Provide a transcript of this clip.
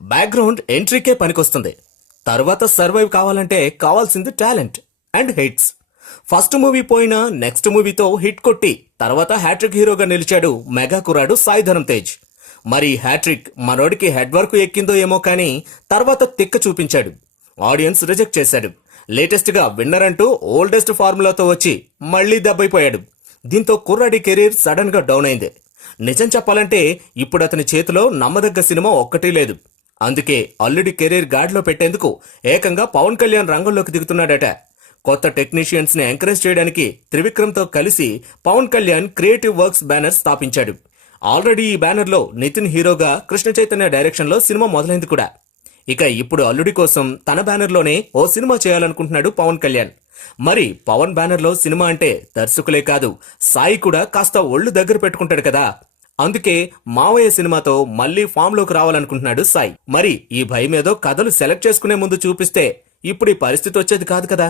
Background ఎంట్రీకే పనికొస్తుంది. తర్వాత survive కావాలంటే కావాల్సింది talent and hits. First movie పోయినా నెక్స్ట్ మూవీతో హిట్ కొట్టి తర్వాత హ్యాట్రిక్ హీరోగా నిలిచాడు మెగా కుర్రాడు సాయి ధరమ్ తేజ్. మరి హ్యాట్రిక్ మనోడికి హెడ్ వర్క్ ఎక్కిందో ఏమో కానీ తర్వాత తిక్క చూపించాడు. ఆడియన్స్ రిజెక్ట్ చేశాడు. లేటెస్ట్ గా విన్నర్ అంటూ ఓల్డెస్ట్ ఫార్ములాతో వచ్చి మళ్లీ దెబ్బైపోయాడు. దీంతో కుర్రాడి కెరీర్ సడన్ గా డౌన్ అయింది. నిజం చెప్పాలంటే ఇప్పుడు అతని చేతిలో నమ్మదగ్గ సినిమా ఒక్కటీ లేదు. అందుకే అల్లుడి కెరీర్ గాడిలో పెట్టేందుకు ఏకంగా పవన్ కళ్యాణ్ రంగంలోకి దిగుతున్నాడట. కొత్త టెక్నీషియన్స్ ని ఎంకరేజ్ చేయడానికి త్రివిక్రమ్ తో కలిసి Pawan Kalyan creative works banner స్థాపించాడు. ఆల్రెడీ ఈ బ్యానర్ లో నితిన్ హీరోగా, కృష్ణ చైతన్య డైరెక్షన్ లో సినిమా మొదలైంది కూడా. ఇక ఇప్పుడు అల్లుడి కోసం తన బ్యానర్ లోనే ఓ సినిమా చేయాలనుకుంటున్నాడు పవన్ కళ్యాణ్. మరి పవన్ బ్యానర్ లో సినిమా అంటే దర్శకులే కాదు, సాయి కూడా కాస్త ఒళ్ళు దగ్గర పెట్టుకుంటాడు కదా. అందుకే మావయ్య సినిమాతో మళ్లీ ఫామ్ లోకి రావాలనుకుంటున్నాడు సాయి. మరి ఈ భయం ఏదో కథలు సెలెక్ట్ చేసుకునే ముందు చూపిస్తే ఇప్పుడు ఈ పరిస్థితి వచ్చేది కాదు కదా.